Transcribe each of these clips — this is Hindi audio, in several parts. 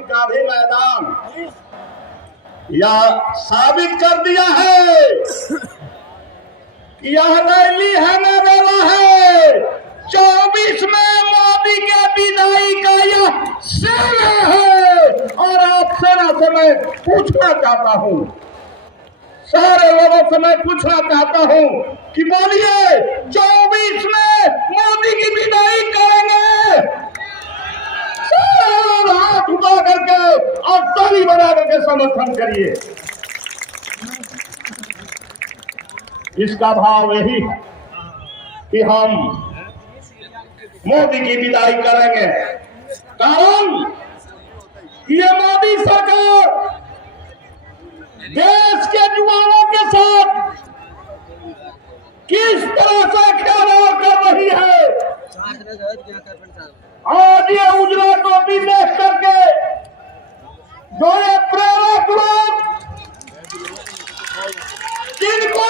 जंग का भी मैदान यह साबित कर दिया है कि यह रैली है मेरा है 24 में मोदी के विदाई का यह सेना है। और आप सेना से मैं पूछना चाहता हूं, सारे लोगों से मैं पूछना चाहता हूं कि बोलिए 24 में मोदी की विदाई करेंगे? हाथ उठा करके और ताली बना करके समर्थन करिए। इसका भाव यही है कि हम मोदी की विदाई करेंगे। कारण ये मोदी सरकार देश के युवाओं के साथ किस तरह से खिलवाड़ कर रही है। आज ये उजला टोपी देख करके जो ये प्रेरक लोग जिनको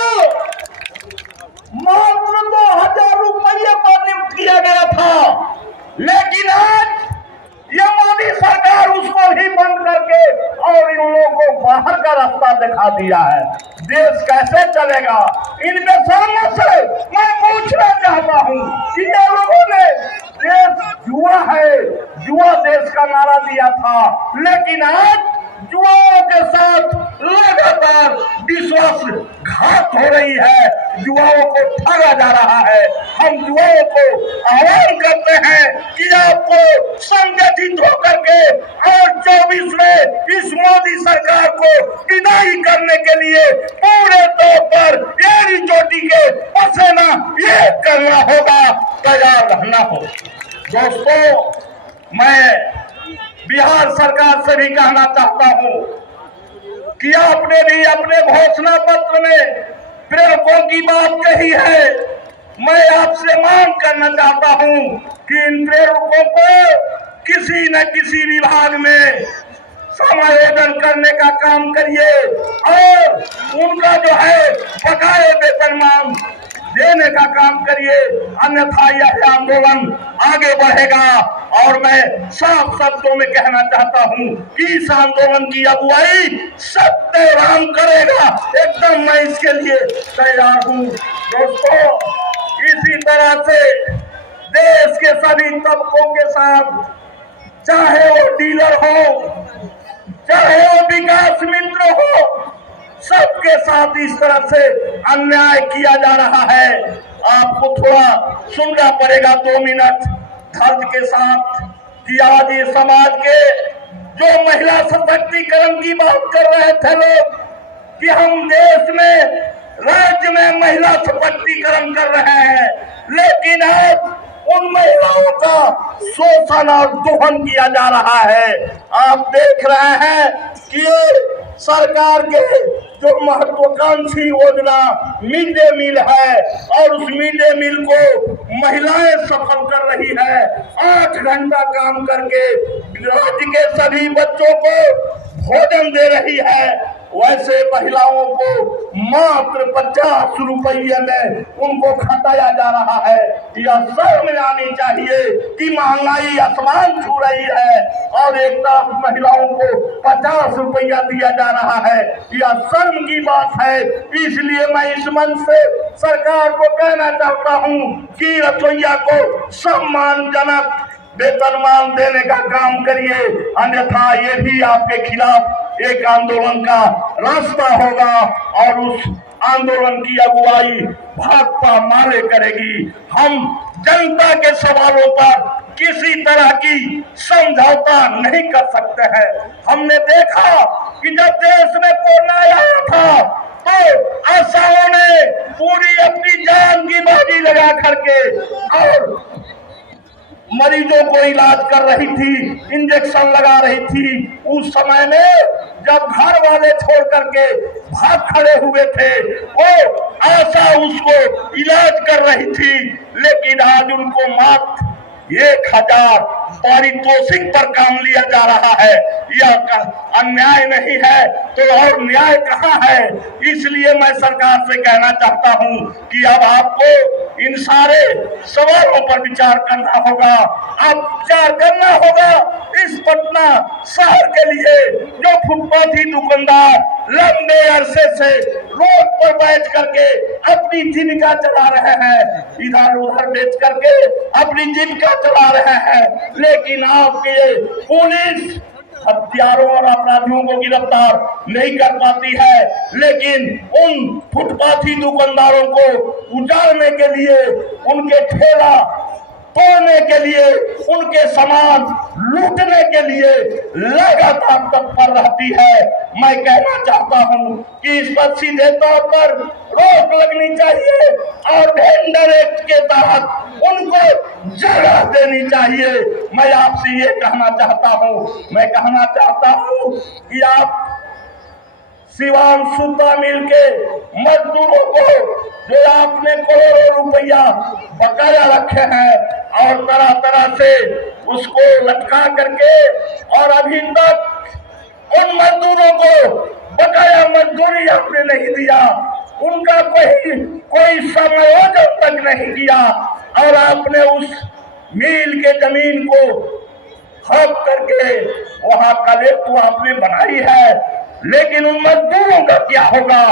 मात्र 2000 रुपये पर नियुक्त किया गया था, लेकिन आज ये मोदी सरकार उसको ही बंद करके और इन लोगों को बाहर का रास्ता दिखा दिया है। देश कैसे चलेगा? इनके सामने से मैं पूछना चाहता हूं कि ये लोगों ने देश जुआ है, जुआ देश का नारा दिया था, लेकिन आज जुआओं के साथ लगातार विश्वासघात हो रही है, जुआओं को ठगा जा रहा है। हम जुआओं को आह्वान करते हैं कि आपको संगठित होकर के और 24 में इस मोदी सरकार को विदाई करने के लिए पूरे तौर पर एड़ी चोटी के पसेना ये करना होगा, तैयार रहना होगा। दोस्तों, मैं बिहार सरकार से भी कहना चाहता हूं कि आपने भी अपने घोषणा पत्र में प्रेरकों की बात कही है। मैं आपसे मांग करना चाहता हूं कि इन प्रेरकों को किसी न किसी विभाग में समायोजन करने का काम करिए और उनका जो है बकाये वेतनमान देने का काम करिए, अन्यथा यह आंदोलन आगे बढ़ेगा। और मैं साफ शब्दों में कहना चाहता हूं कि इस आंदोलन की अगुवाई सत्यराम करेगा। एकदम मैं इसके लिए तैयार हूं। दोस्तों, इसी तरह से देश के सभी तबकों के साथ, चाहे वो डीलर हो, चाहे वो विकास मित्र हो, सबके साथ इस तरह से अन्याय किया जा रहा है। आपको थोड़ा सुनना पड़ेगा 2 मिनट धैर्य के साथ कि आज ये समाज के जो महिला सशक्तिकरण की बात कर रहे थे लोग कि हम देश में राज्य में महिला सशक्तिकरण कर रहे हैं, लेकिन आज उन महिलाओं का शोषण और दोहन किया जा रहा है। आप देख रहे हैं कि सरकार के जो महत्वाकांक्षी योजना मिड डे मील है और उस मिड डे मील को महिलाएं सफल कर रही है। 8 घंटा काम करके राज्य के सभी बच्चों को भोजन दे रही है। वैसे महिलाओं को मात्र 50 रुपये में उनको खटाया जा रहा है। यह शर्म आनी चाहिए कि महंगाई आसमान छू रही है और एक तरफ महिलाओं को 50 रुपया दिया जा रहा है। यह शर्म की बात है। इसलिए मैं इस मंच से सरकार को कहना चाहता हूं कि रसोइया को सम्मानजनक वेतनमान देने का काम करिए, अन्यथा ये भी आपके खिलाफ एक आंदोलन का रास्ता होगा और उस आंदोलन की अगुवाई भाजपा माले करेगी। हम जनता के सवालों पर किसी तरह की समझौता नहीं कर सकते हैं। हमने देखा कि जब देश में कोरोना आया था तो आशाओं ने पूरी अपनी जान की बाजी लगा करके और मरीजों को इलाज कर रही थी, इंजेक्शन लगा रही थी। उस समय में जब घर वाले छोड़ करके भाग खड़े हुए थे, वो आशा उसको इलाज कर रही थी, लेकिन आज उनको मात्र 1000 पारितोषिक पर काम लिया जा रहा है। यह अन्याय नहीं है तो और न्याय कहाँ है। इसलिए मैं सरकार से कहना चाहता हूं कि अब आपको इन सारे सवालों पर विचार करना होगा। अब विचार करना होगा इस पटना शहर के लिए जो फुटपाथी दुकानदार लंबे अरसे से रोड पर बैठ करके अपनी जीविका चला रहे हैं, इधर उधर बेच करके अपनी जीविका चला रहे हैं, लेकिन आपके पुलिस हत्यारों और अपराधियों को गिरफ्तार नहीं कर पाती है। लेकिन उन फुटपाथी दुकानदारों को उजाड़ने के लिए, उनके ठेला तोड़ने के लिए, उनके सामान लूटने के लिए लगातार तत्पर रहती है। मैं कहना चाहता हूं कि इस पर सीधे तौर पर रोक लगनी चाहिए और वेंडर एक्ट के तहत उनको जगह देनी चाहिए। मैं आपसे ये कहना चाहता हूं कि आप सिवान सूता मिल के मजदूरों को जो आपने करोड़ों रुपया बकाया रखे हैं और तरह तरह से उसको लटका करके और अभी तक उन मजदूरों को बकाया मजदूरी आपने नहीं दिया, उनका कोई समायोजन तक नहीं किया और आपने उस मिल के जमीन को हड़प करके वहां कलेक्टर आपने बनाई है, लेकिन उन मजदूरों का क्या होगा।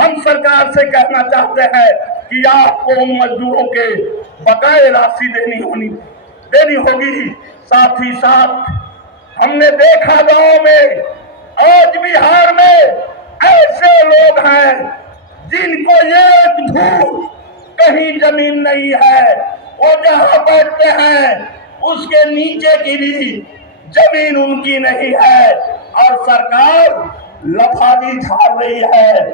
हम सरकार से कहना चाहते हैं कि आपको उन मजदूरों के बकाये राशि देनी होगी। साथ ही साथ हमने देखा गांव में, आज बिहार में ऐसे लोग हैं जिनको एक धूल कहीं जमीन नहीं है, वो जहां बैठते हैं उसके नीचे की भी जमीन उनकी नहीं है और सरकार लफादी झाड़ रही है,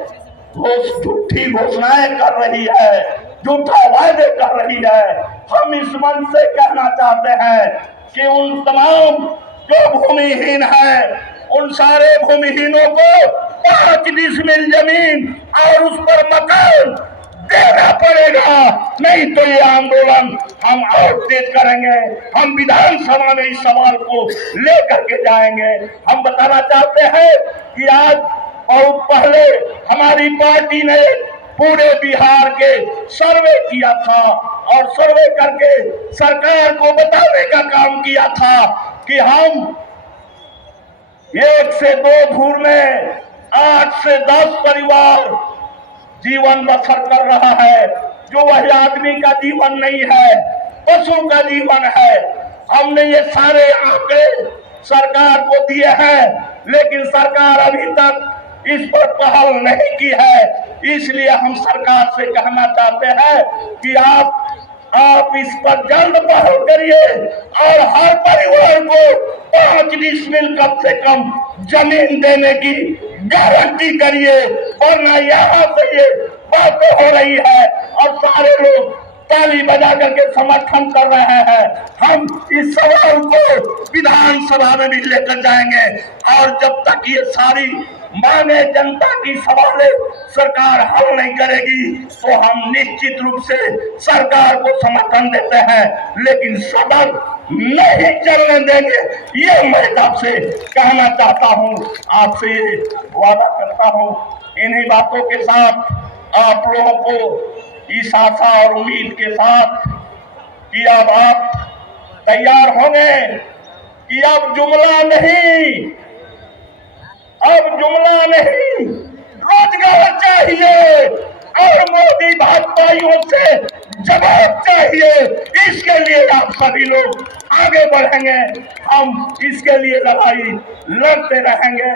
झूठी घोषणाएं कर रही है, झूठा वायदे कर रही है। हम इस मन से कहना चाहते हैं कि उन तमाम जो भूमिहीन हैं, उन सारे भूमिहीनों को 5 डिसमिल जमीन और उस पर मकान देना पड़ेगा, नहीं तो ये आंदोलन हम और तेज करेंगे। हम विधानसभा में इस सवाल को लेकर के जाएंगे। हम बताना चाहते हैं कि आज बहुत पहले हमारी पार्टी ने पूरे बिहार के सर्वे किया था और सर्वे करके सरकार को बताने का काम किया था कि हम 1 से 2 धूर में 8 से 10 परिवार जीवन बसर कर रहा है, जो वह आदमी का जीवन नहीं है, पशु का जीवन है। हमने ये सारे आंकड़े सरकार को दिए हैं, लेकिन सरकार अभी तक इस पर पहल नहीं की है। इसलिए हम सरकार से कहना चाहते हैं कि आप इस पर जल्द पहल करिए और हर परिवार को 5 डिसमिल कम से कम जमीन देने की गारंटी करिए, वरना यहाँ से ये बातें हो रही है और सारे लोग ताली बजा करके समर्थन कर रहे हैं। हम इस सवाल को विधानसभा में भी लेकर जाएंगे और जब तक ये सारी मांगे जनता की सवालें सरकार हल नहीं करेगी तो हम निश्चित रूप से सरकार को समर्थन देते हैं, लेकिन सदन नहीं चलने देंगे। ये मैं आपसे कहना चाहता हूँ, आपसे ये वादा करता हूँ। इन्हीं बातों के साथ आप लोगों को इस आशा और उम्मीद के साथ कि अब आप तैयार होंगे कि अब जुमला नहीं, रोजगार चाहिए और मोदी भाजपाइयों से जवाब चाहिए। इसके लिए आप सभी लोग आगे बढ़ेंगे, हम इसके लिए लड़ाई लड़ते रहेंगे।